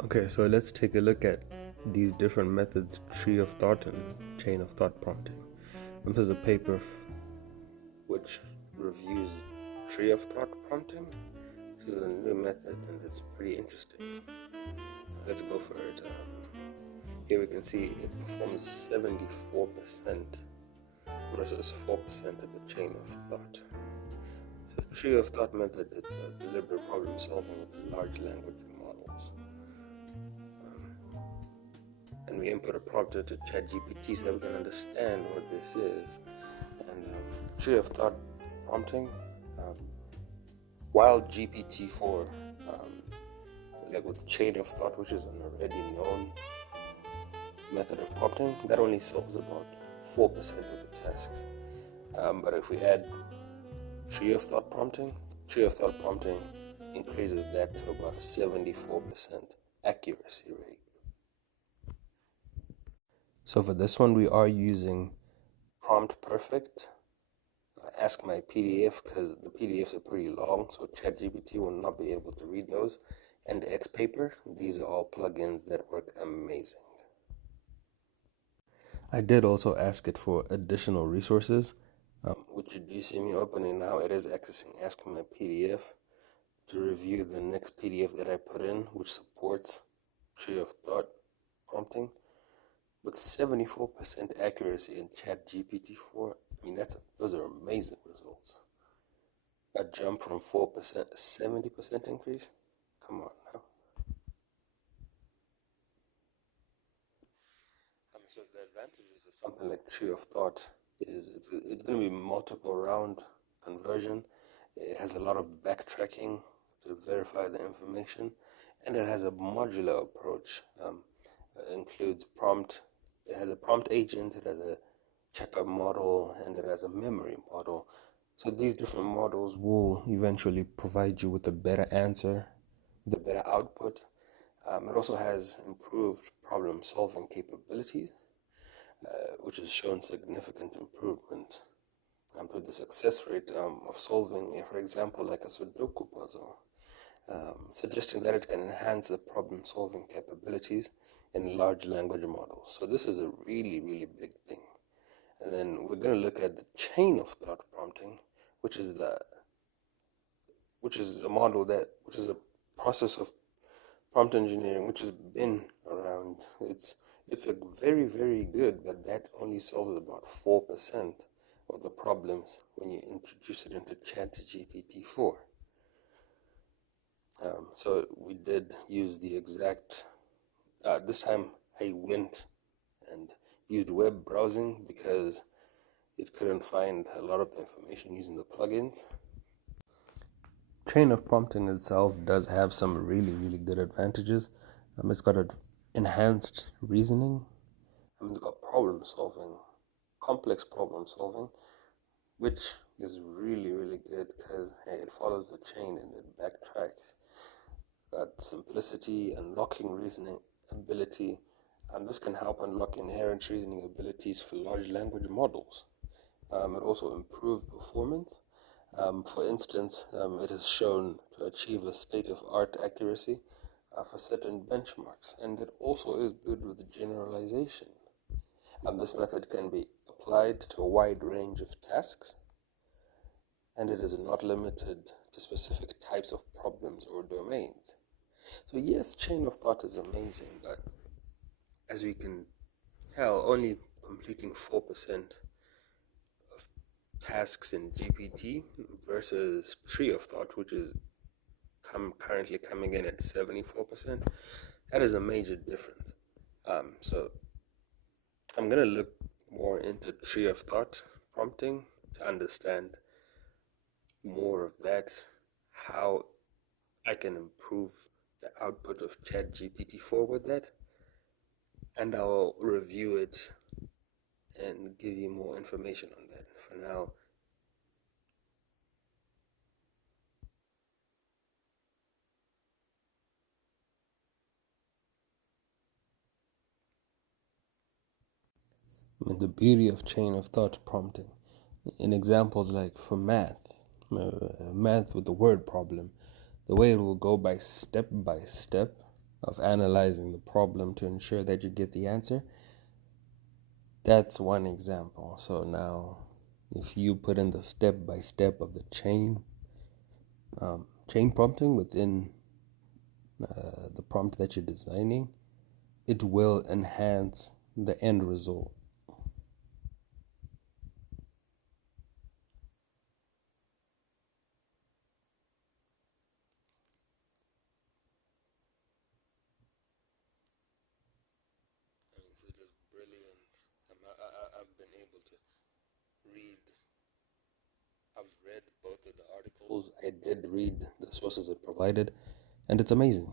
Okay, so let's take a look at these different methods: tree of thought and chain of thought prompting. This is a paper which reviews tree of thought prompting. This is a new method and it's pretty interesting. Let's go for it. Here we can see it performs 74% versus 4% of the chain of thought. So tree of thought method, it's a deliberate problem solving with large language models. And we input a prompt into ChatGPT so we can understand what this is. And tree of thought prompting, while GPT-4, like with chain of thought, which is an already known method of prompting, that only solves about 4% of the tasks. But if we add tree of thought prompting increases that to about a 74% accuracy rate. So for this one, we are using Prompt Perfect. Ask My PDF because the PDFs are pretty long, so ChatGPT will not be able to read those. And Xpaper, these are all plugins that work amazing. I did also ask it for additional resources, which you do see me opening now. It is accessing Ask My PDF to review the next PDF that I put in, which supports tree of thought prompting with 74% accuracy in ChatGPT-4. I mean, those are amazing results. A jump from 4% to 70% increase. Come on now. So the advantages of something like tree of thought is it's going to be multiple round conversion. It has a lot of backtracking to verify the information, and it has a modular approach. It includes prompt. It has a prompt agent. It has a checkup model, and it has a memory model. So these different models will eventually provide you with a better answer, with a better output. It also has improved problem-solving capabilities, which has shown significant improvement to the success rate of solving, for example, like a Sudoku puzzle, suggesting that it can enhance the problem-solving capabilities in large language models. So this is a really, really big thing. And then we're going to look at the chain of thought prompting, which is a process of prompt engineering which has been around. It's a very, very good, but that only solves about 4% of the problems when you introduce it into ChatGPT-4. So we did use the exact. This time I went and used web browsing because it couldn't find a lot of the information using the plugins. Chain of prompting itself does have some really, really good advantages. It's got enhanced reasoning. It's got problem solving, complex problem solving, which is really, really good because it follows the chain and it backtracks. Got simplicity, unlocking reasoning ability. This can help unlock inherent reasoning abilities for large language models. It also improves performance. For instance, it is shown to achieve a state-of-art accuracy for certain benchmarks, and it also is good with generalization. This method can be applied to a wide range of tasks, and it is not limited to specific types of problems or domains. So yes, chain of thought is amazing, but as we can tell, only completing 4% of tasks in GPT versus tree of thought, which is currently coming in at 74%, that is a major difference. So I'm going to look more into tree of thought prompting to understand more of that, how I can improve the output of ChatGPT-4 with that, and I'll review it and give you more information on that. For now, the beauty of chain of thought prompting in examples like for math with the word problem, the way it will go by step, of analyzing the problem to ensure that you get the answer. That's one example. So now, if you put in the step by step of the chain prompting within the prompt that you're designing, it will enhance the end result. I mean, this is just brilliant. I've been able to read, I've read both of the articles. I did read the sources it provided, and it's amazing.